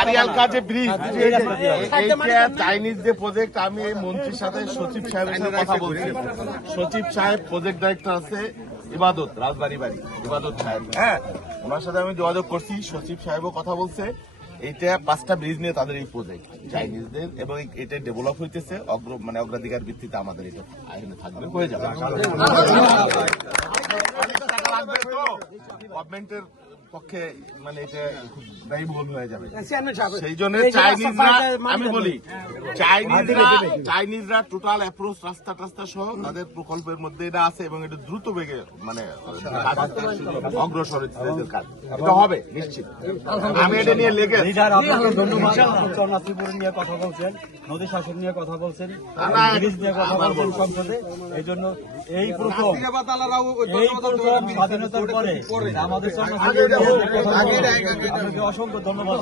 আরিয়ালকা যে bridge, Chinese যে project, আমি এই মন্ত্রীর সাথে সচিব সাহেবের সাথে কথা বলছি। সচিব সাহেব প্রজেক্ট ডাইরেক্টর আছে ইবাদত, রাজবাড়ি বাড়ি ইবাদত সাহেব, হ্যাঁ, ওনার সাথে আমি যোগাযোগ করছি। সচিব সাহেবও কথা বলছে। এইটা 5টা ব্রিজ নিয়ে তাদের এই প্রজেক্ট চাইনিজদের, এবং এটা ডেভেলপ হইতেছে অগ্রাধিকার ভিত্তিতে আমাদের এটা আইনে থাকবে, হয়ে যাবে। গভর্নমেন্টের পক্ষে এটা খুব ব্যয়বহুল হয়ে যাবে, সেই জন্য চাইনিজরা, আমি বলি চাইনিজরা টোটাল অ্যাপ্রোচ রাস্তা টাস্তা সহ তাদের প্রকল্পের মধ্যে এটা আছে, এবং এটা দ্রুত বেগে অগ্রসর হচ্ছে কাজ, এটা হবে নিশ্চিত। আমি এটা নিয়ে লেগে ত্রিপুরা নিয়ে কথা বলছেন, নদী শাসন নিয়ে কথা বলছেন, নিয়ে কথা বলছেন সংসদে। এই জন্য এই প্রথম স্বাধীনতার পরে আমাদের অসংখ্য ধন্যবাদ।